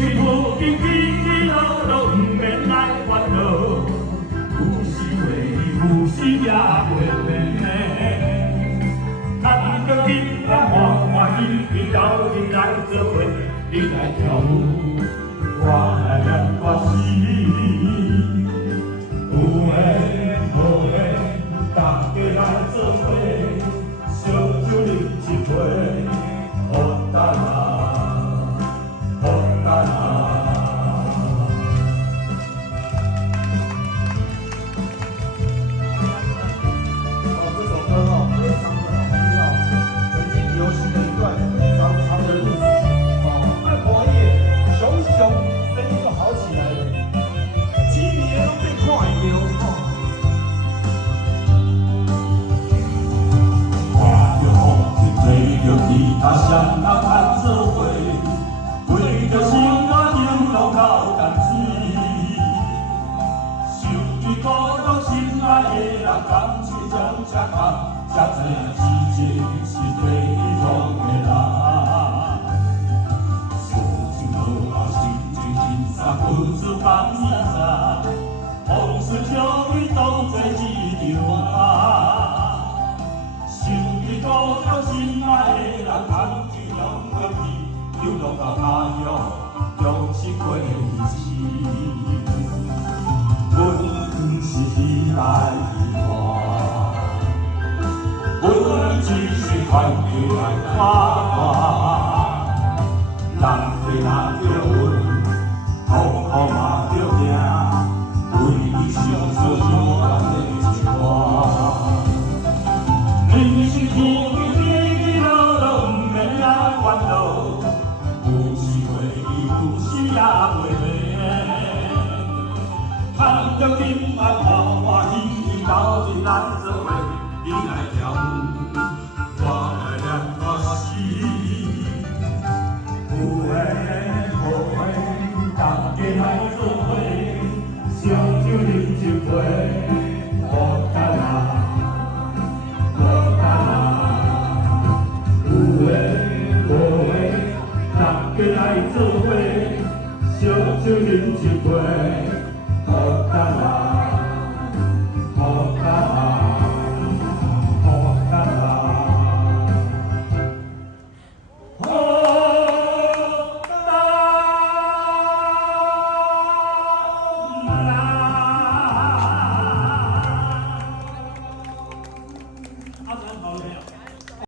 是无经起起落落，不免来烦恼。有时会，有时也袂免。看着今晚欢欢喜喜，斗阵来做伙，你来跳舞，我来念歌词。有缘无缘，大家来做伙，烧酒饮一杯，好等啊，好等啊。这首歌非常的好听曾经流行的一段非常长的日子。按华夜，熊熊声音就好起来了，几年都被看到。看着风景，吹着吉他，双人弹做伙，为着生活流浪到淡水。想起故乡心爱的人，甘心将这梦，这多时节是地方的人。相亲路后，心情轻松，不知放衣裳，风水将伊当作一场梦。想起故乡心爱的人，红旗扬过去，流浪到他乡，用心过日子。阮是时代的花，阮只是看着来看看。人地若着阮，痛苦嘛着行，为伊唱出勇敢的一歌。人生天起起落落，不免来烦恼。有时会记，有时也袂袂。看着今晚欢欢喜喜，斗阵来做伙，你来跳舞，我来念歌词。有缘无缘，大家来做伙，烧酒饮一杯，好等啊。来做伙，烧酒饮一杯，好等啊。